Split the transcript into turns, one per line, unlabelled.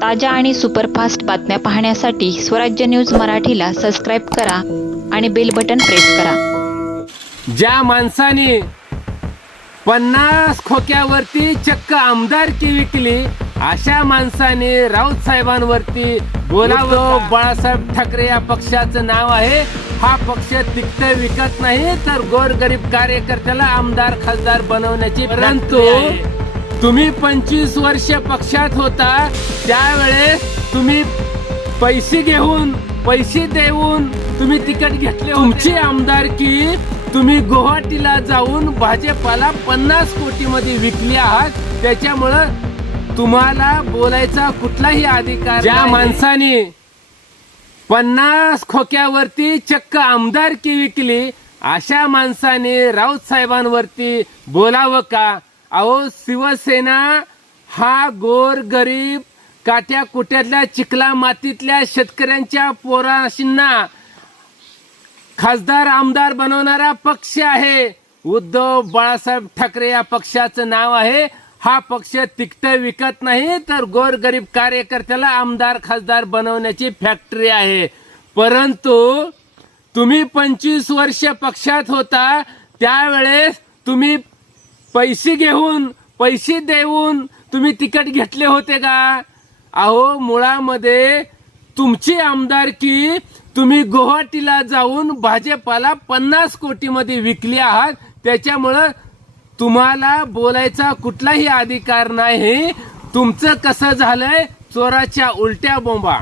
ताज्या आणि सुपरफास्ट बातम्या पाहण्यासाठी स्वराज्य न्यूज मराठीला सबस्क्राईब करा आणि बेल बटन प्रेस करा.
ज्या माणसाने पन्नास खोक्यावरती चक्क आमदारकी विकली अशा माणसाने राऊत साहेबांवरती बोलावं. बाळासाहेब ठाकरे या पक्षाचं नाव आहे. हा पक्ष तिकट विकत नाही तर गोरगरीब कार्यकर्त्याला आमदार खासदार बनवण्याची परंतु तुम्ही पंचवीस वर्ष पक्षात होता त्यावेळेस तुम्ही पैसे घेऊन पैसे देऊन तुम्ही तिकीट घेतले तुमची आमदारकी तुम्ही गुवाहाटीला जाऊन भाजपाला पन्नास कोटी मध्ये विकली आहात. त्याच्यामुळं तुम्हाला बोलायचा कुठलाही अधिकार ज्या माणसाने पन्नास खोक्यावरती चक्क आमदारकी विकली अशा माणसाने राऊत साहेबांवरती बोलावं का? अहो शिवसेना हा गोर गरीब काट्या कुट्यातल्या चिखला मातीतल्या शेतकऱ्यांच्या पोराशींना खासदार आमदार बनवणारा पक्ष आहे. उद्धव बाळासाहेब ठाकरे या पक्षाचं नाव आहे. हा पक्ष तिकट विकत नाही तर गोरगरीब कार्यकर्त्याला आमदार खासदार बनवण्याची फॅक्टरी आहे. परंतु तुम्ही पंचवीस वर्ष पक्षात होता त्यावेळेस तुम्ही पैसे घेऊन पैसे देऊन तुम्ही तिकीट घेतले होते का? अहो मुळामध्ये तुमची आमदारकी तुम्ही गुवाहाटीला जाऊन भाजपाला पन्नास कोटीमध्ये विकली आहात. त्याच्यामुळं तुम्हाला बोलायचा कुठलाही अधिकार नाही. तुमचं कसं झालंय? चोराच्या उलट्या बोंबा.